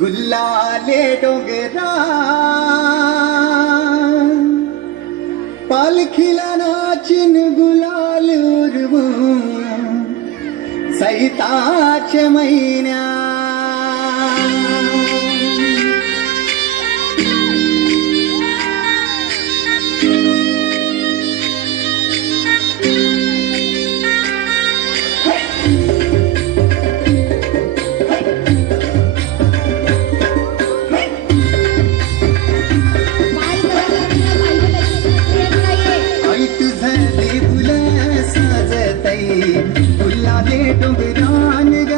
गुल्लाले डोंगरा पालखीला नाचिन गुलाल उडवून सैताच्या महिन्या गुल्लाले डोंगरान ग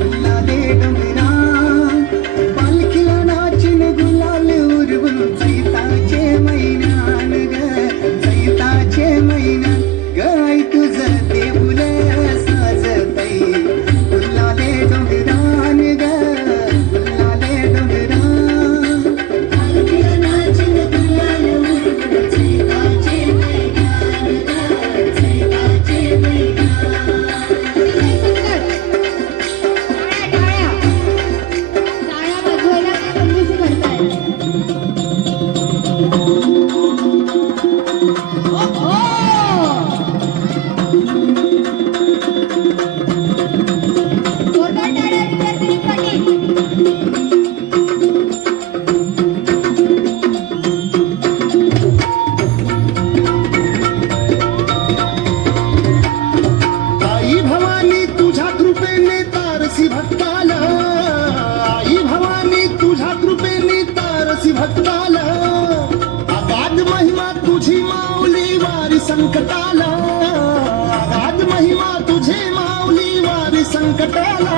गुल्लाले डोंगरान पालखीला नाचिन गुलाल उडवून सैताचे महिन्यान ग सैताचे महिन्यान गाय तुझं देऊळ साजतई गुल्लाले डोंगरान ग गुल्लाले डोंगरान पालखीला नाचिन गुलाल उडवून सैताचे महिन्यान ग सैताचे महिन्यान भक्ताला अगाध महिमा तुझी माऊली वारी संकटाला अगाध महिमा तुझे माऊली वारी संकटाला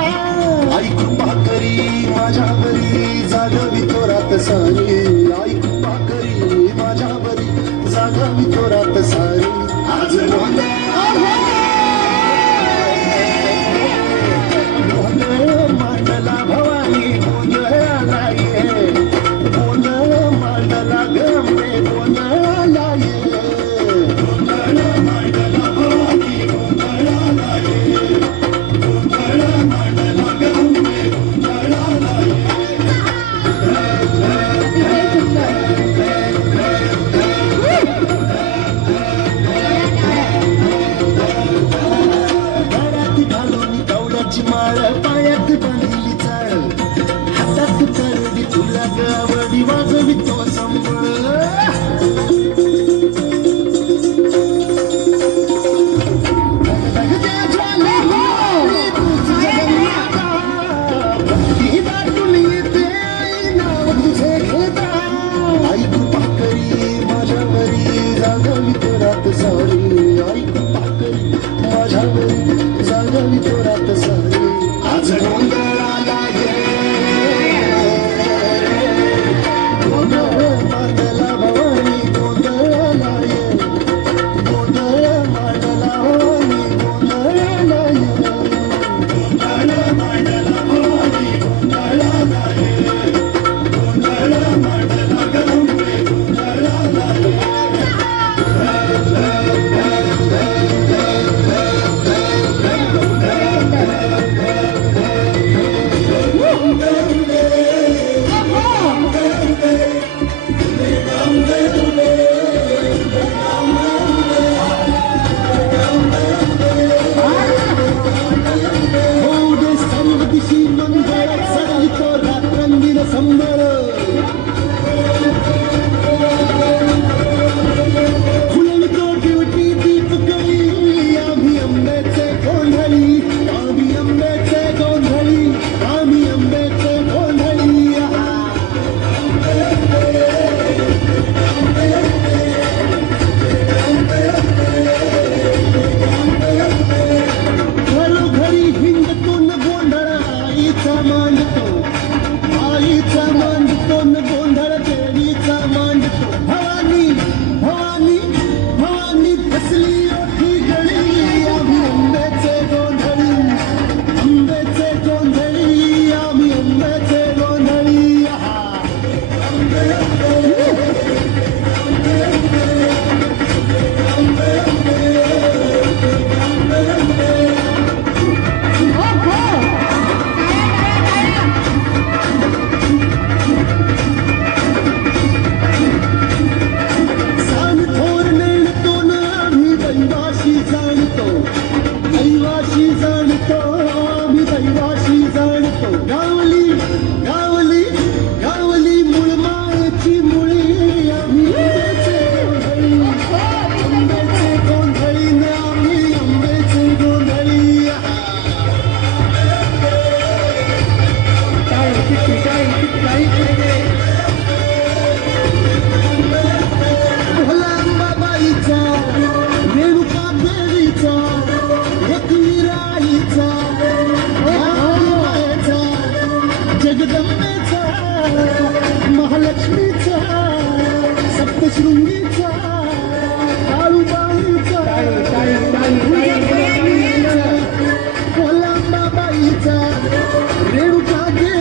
आई कृपा करी माझ्यावरी जागवी तोरात सारी आई कृपा करी माझ्यावरी जागवी तोरात सारी आज मांडला भवानी गोंधळाला ये माळ पायात बांधली चाळ हातात तरडी तुला गावडी वाजवी तो संबळ आई कृपा करी माझ्यावरी जागवी तोरात सारी आई कृपा करी माझ्यावरी जागवी तोरात सारी आज गोंधळाला ये गोंधळ मांडला भवानी गोंधळाला ये गोंधळ मांडला भवानी गोंधळाला ये गोंधळ मांडला भवानी गोंधळाला ये गोंधळ मांडला गंगे गोंधळाला ये सर्व दिशी भोलांबाबाईचा रेणुका देवीचा एकविराईचा मायेचा जगदंबेचा महालक्ष्मीचा सप्तशृंगीचा काळूबाईचा भोलांबाबाईचा रेणुका देवीचा